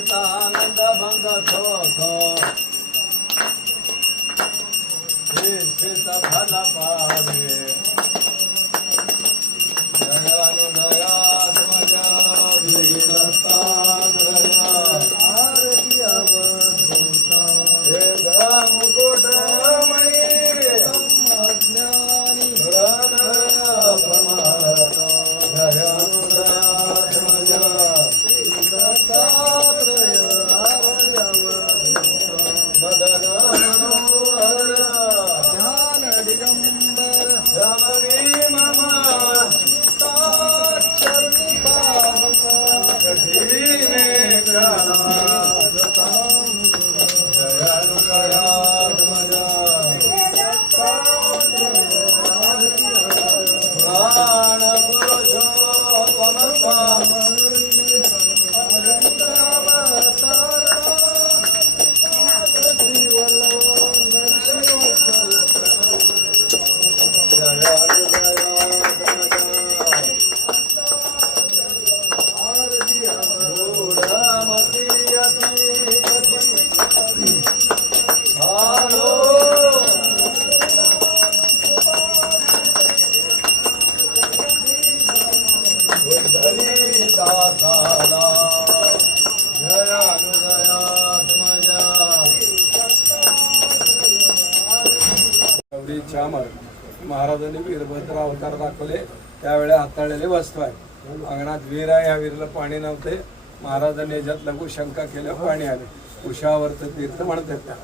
आनंद भंग सो फल पावे जयानुदयात्मजा वीरस्ताद्रया आरती अवधूता हे मुकुटमणि समज्ञानी धरणया प्रमाता जयानुदयात्मजा वीरस्ताद्रया आरती अवधूता मदन महाराजांनी वीरभद्र अवतार दाखवले त्यावेळेला हाताळलेले वस्तू आहे. अंगणात वीर आहे, या वीरला पाणी नव्हते. महाराजांनी याच्यात लघु शंका केल्यावर पाणी आले. उशावरचं तीर्थ म्हणतात त्या.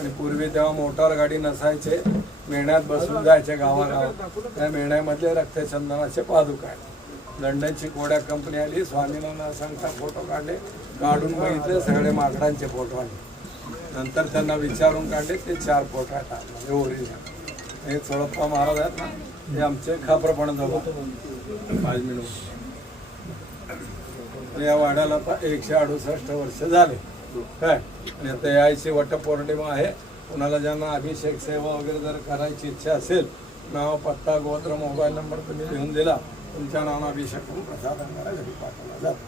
आणि पूर्वी तेव्हा मोटार गाडी नसायचे, मेढ्यात बसून जायचे गावागावात. त्या मेढ्यामधले रक्तचंदनाचे पादुका आहेत. लंडनची कोड्या कंपनी आली, स्वामींना सांगता फोटो काढले, काढून बघितले सगळे माकडांचे फोटो आले. नंतर त्यांना विचारून काढले ते 4 फोटो आहेत म्हणजे ओरिजिनल. हे चोळप्पा महाराज आहेत ना, हे आमचे खापरपण जवळ 5 मिनिट. या वाड्याला आता 168 वर्ष झाले काय. आणि आता यायची वटपौर्णिमा आहे. कुणाला ज्यांना अभिषेक सेवा वगैरे जर करायची इच्छा असेल, नाव पत्ता गोत्र मोबाईल नंबर तुम्ही लिहून दिला, तुमच्या नावानं अभिषेक करून प्रसाद घरी पाठवला जातो.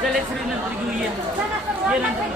चले श्रीनंतर घेऊया ये नंतर